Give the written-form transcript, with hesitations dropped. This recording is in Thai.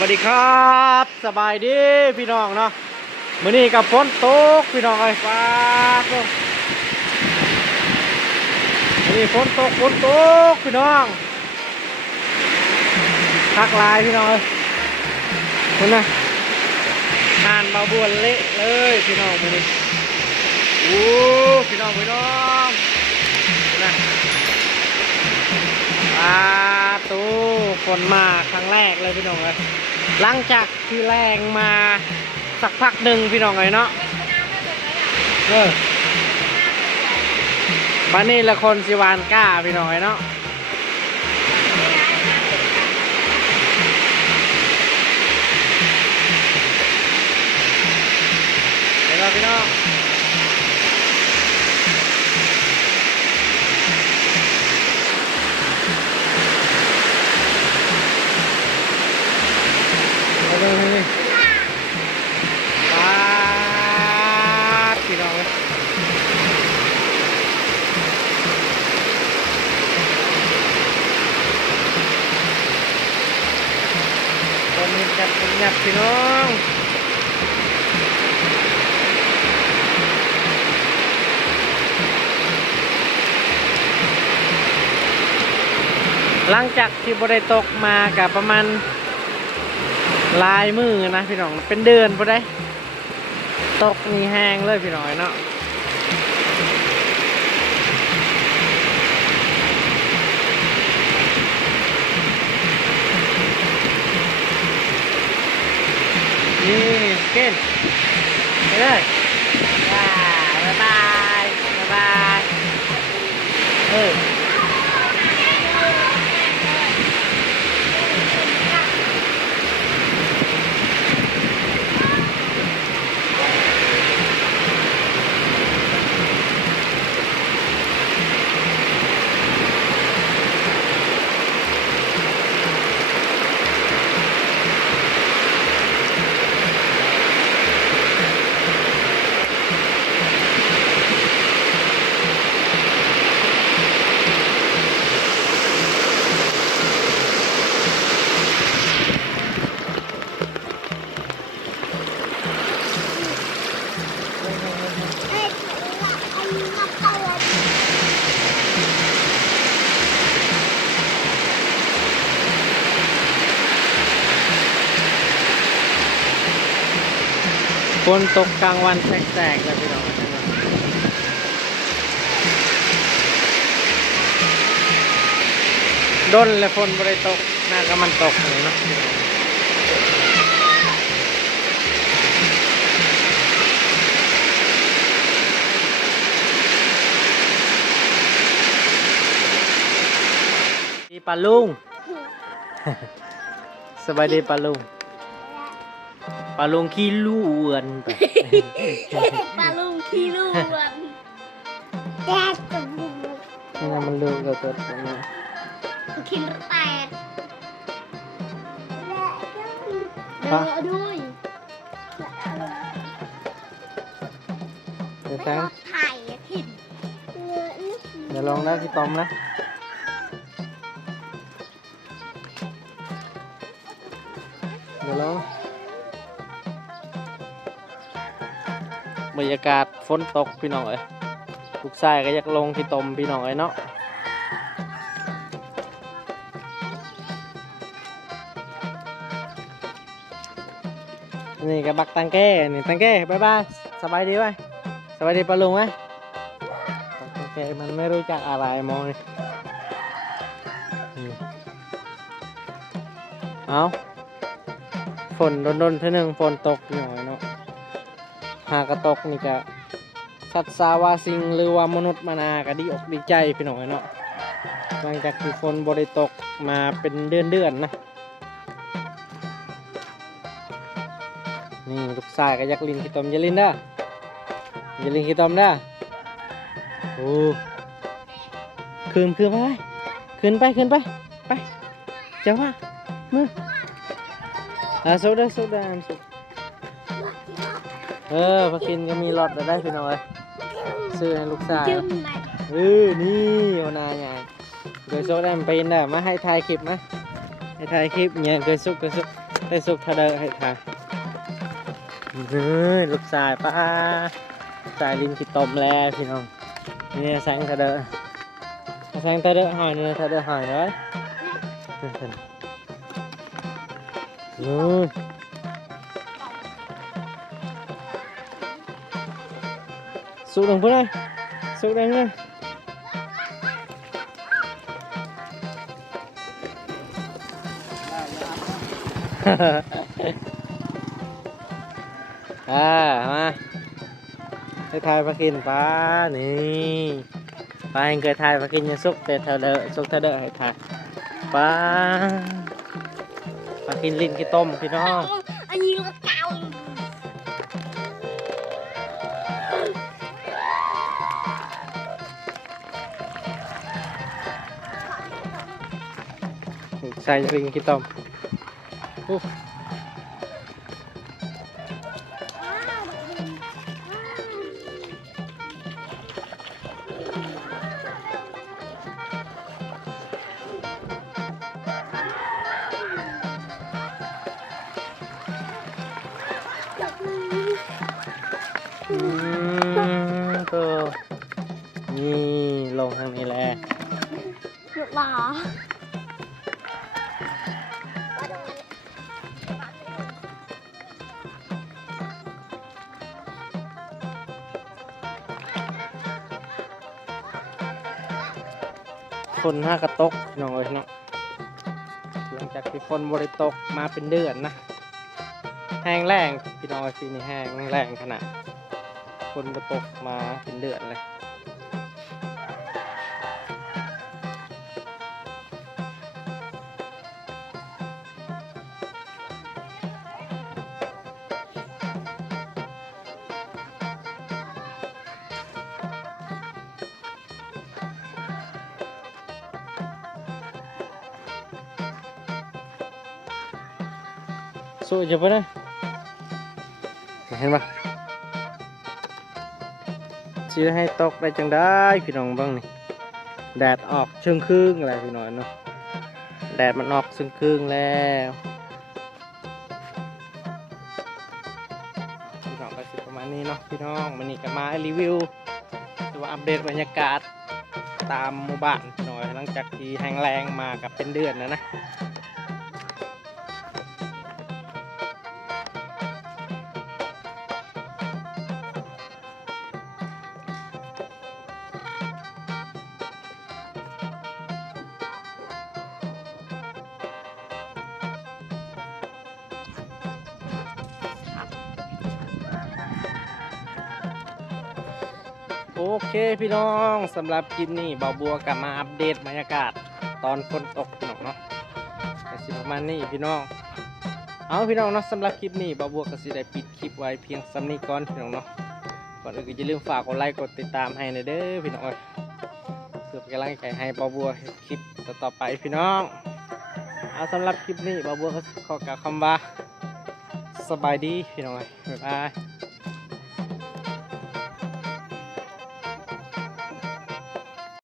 วัสดีครับสบายดีพี่น้องเนาะมื้อนี้กับฝนตกพี่น้องเอ้ยฟ้าตกมื้อนี้ฝนตกพี่น้องทักลายพี่น้องเอ้ยคุณนะงานมาบวนเละเลยพี่น้องมื้อนี้โอ้พี่น้องนะตู้ฝนมาครั้งแรกเลยพี่น้องเลยหลังจากที่แรงมาสักพักหนึ่งพี่น้องเลยเนาะบ้านนี้ละคนสิวานก้าพี่น้องเลยเนาะเห็นไหมพี่น้องนี่ปาดพี่น้องเลยคนนี้จัดคนหยับพี่น้องหลังจากที่บริตกมากับประมาณลายมือนะพี่น้องเป็นเดือนพอได้ตกนี่แห้งเลยพี่น้องเนาะนี่เก่งไปเลยบ๊ายบายฝนตกกลางวันแสกๆเลยพี่น้องด้นและฝนบริตกน่าก็มันตกเลยเนาะดีปลาลุง สบายดีปลาลุงขี้ล้วนไป ปลาลุงขี้ล้วนแดดจะบุก นี่นะมันเลือกเราตัวนี้ กินแตดเดินด้วย เดี๋ยวตั้ง ถ่ายผิด เดี๋ยวลองได้พี่ตอมนะเดี๋ยวลองบรรยากาศฝนตกพี่น้องเอ้ยลูกชายก็อยากลงที่ตมพี่น้องเอ้ยเนาะนี่กับบักตังแก้นี่ตังแก้บ๊ายบายสบายดีไหมสบายดีปะลุงไหมตังแก้มันไม่รู้จักอะไรมองนี่เอาฝนโดนๆเท่านึงฝนตกหน่อยเนาะหากระตกนี่ก็สัตว์สาวาสิงหรือว่ามนุษย์มนาก็ดีอกดีใจพี่น้องเนาะหลังจากที่ฝนบริตกมาเป็นเดือนนะนี่ลูกชายก็อยากลินขี้ตมอย่าลินเด้ออย่าลินขี้ตมเด้อโอ้ขึ้นไปไปเจ้าว่ามือสุดเด้อสุดพอกินก็มีหลอดได้พี่น้องเลยซื้อให้ลูกชายนี่เอาหน้าใหญ่เกยซุกได้มันเป็นได้มาให้ถ่ายคลิปนะให้ถ่ายคลิปเนี่ยเกยซุก ได้สุกทะเลให้ทานเฮ้ยลูกชายป้าสายลินขี้ตมแล้วพี่น้องนี่แสงทะเลแสงทะเลหอยเนื้อทะเลหอยเลยสุกลงพุ่งเลยสุกลงเลยมาให้ทายปลากินปลานี่ปลาเองเคยทายปลากินยังสุกแต่เธอเด้อสุกเธอเด้อให้ทายปลากินลิ้นกินต้มพี่น้อง อันนี้รถเก่า ใส่ลิ้นกินต้มก็นี่ลงทางนี้แหละ หยุดหรอฝนห้ากระตกน้องเอ้ยเนาะหลังจากที่ฝนบริตกมาเป็นเดือนนะแห้งแล้งพี่น้องปีนี้แห้งแล้งขนาดฝนบริตกมาเป็นเดือนเลยสู้จะไปเลยเห็นปะชี้ให้ตกได้จังได้พี่น้องบ้างนี่แดดออกเชิงครึ่งอะไรพี่น้องเนาะแดดมันออกเชิงครึ่งแล้วพี่น้องก็สิประมาณนี้เนาะพี่น้องวันนี้ก็มารีวิวหรือว่าอัปเดตบรรยากาศตามหมู่บ้านพี่น้องหลังจากที่แห้งแล้งมากับเป็นเดือนนะโอเคพี่น้องสำหรับคลิปนี้บ่าวบัวกลับมาอัปเดตบรรยากาศตอนฝนตกพี่น้องเนาะก็สิประมาณนี้พี่น้องเอาพี่น้องเนาะสำหรับคลิปนี้บ่าวบัวก็สิได้ปิดคลิปไว้เพียงสำนี้ก่อนพี่น้องเนาะก่อนอื่นก็อย่าลืมฝากกดไลค์กดติดตามให้หน่อยเด้อพี่น้องเพื่อเป็นกำลังใจให้บ่าวบัวคลิปต่อไปพี่น้องเอาสำหรับคลิปนี้บ่าวบัวก็ขอกล่าวคำว่าสบายดีพี่น้องบ๊ายบาย